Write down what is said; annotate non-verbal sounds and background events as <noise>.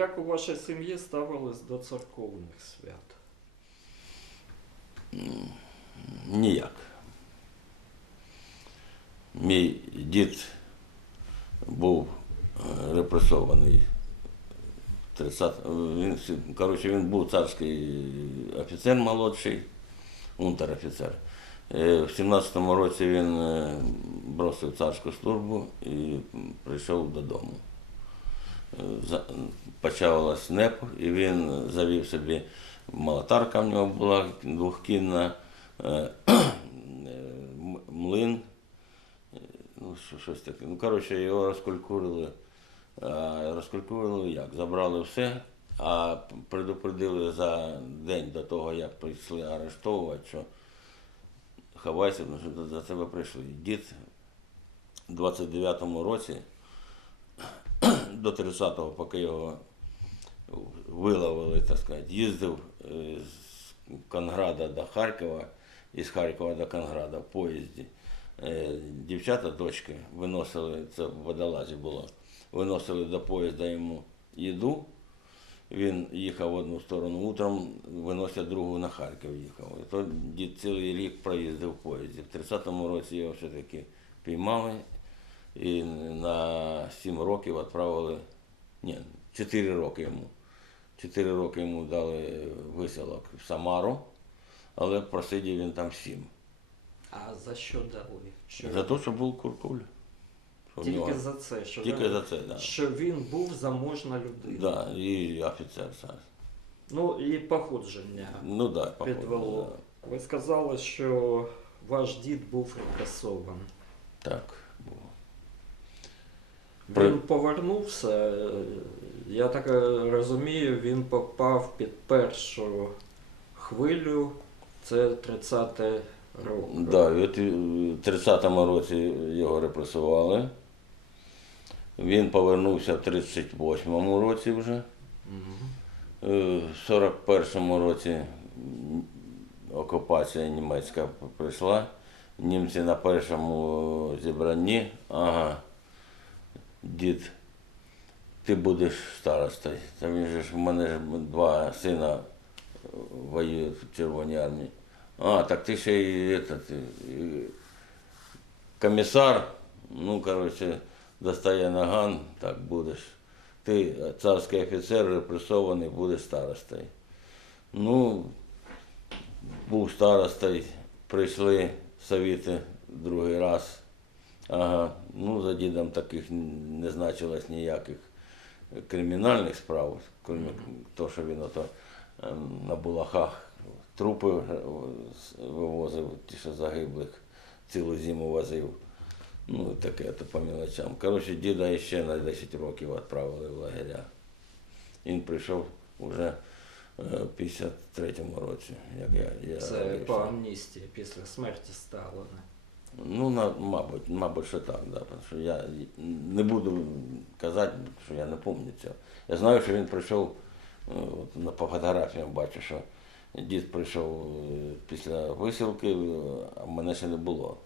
Як у вашій сім'ї ставились до церковних свят? Ніяк. Мій дід був е, репресований. 30, він, коротше, він був царський офіцер молодший, унтер-офіцер. Е, В 17-му році він е, бросив царську службу і прийшов додому. За- НЕП, і він завів собі молотарка в нього була двохкінна, е, <clears throat> млин, ну, що- щось таке. Ну, коротше, його розкулькурили. Розкулькурили як? Забрали все, а предупредили за день до того, як прийшли арештовувати, що ховайся, тому що за тебе прийшли. Дід у 29-му році до 30-го, поки його виловили, так сказати, їздив е, з Конграда до Харкова і з Харкова до Конграда в поїзді. Е, Дівчата, дочки, виносили, це в водолазі було, виносили до поїзда йому їду. Він їхав в одну сторону утром, виносять другу на Харків їхав. І то дід цілий рік проїздив в поїзді. В 30-му році його все-таки піймали і на 7 років відправили, ні, 4 роки йому. 4 роки йому дали виселок в Самару, але просидів він там 7. А за що дали? Що... За те, що був куркуль. Що Тільки нього- за це, що, Тільки він- за це. Да. що він був заможна людина. Да, і офіцер сам. Ну і походження Ну да, підвело. да. Ви сказали, що ваш дід був репресований. Так. було. Він повернувся, е, я так е, розумію, він попав під першу хвилю, це 30 роки. Да, і в 30-му році його репресували. Він повернувся в 38-му році вже. Е, В 41-му році окупація німецька прийшла. Німці на першому зібранні, ага, дід, ти будеш старостою. Та він же ж в мене ж два сина воюють в Червоній армії. А, так ти ще й этот, і комісар, ну, коротше, достає наган, так будеш. Ти царський офіцер, репресований, будеш старостою. Ну, був старостою, прийшли совіти другий раз. Ага, ну за дідом таких не значилось ніяких кримінальних справ, крім того, що він ото ем, на булахах трупи вивозив, ті, що загиблих, цілу зиму возив. Ну, таке то по мелочам. Коротше, діда ще на 10 років відправили в лагеря. Він прийшов уже е, в 53-му році, як я, я Це по амністії після смерті Сталина. Ну, на, мабуть, мабуть, що так, да, тому що я не буду казати, що я не пам'ятаю цього. Я знаю, що він прийшов, е, от, по фотографіям бачу, що дід прийшов е, після висілки, а мене ще не було.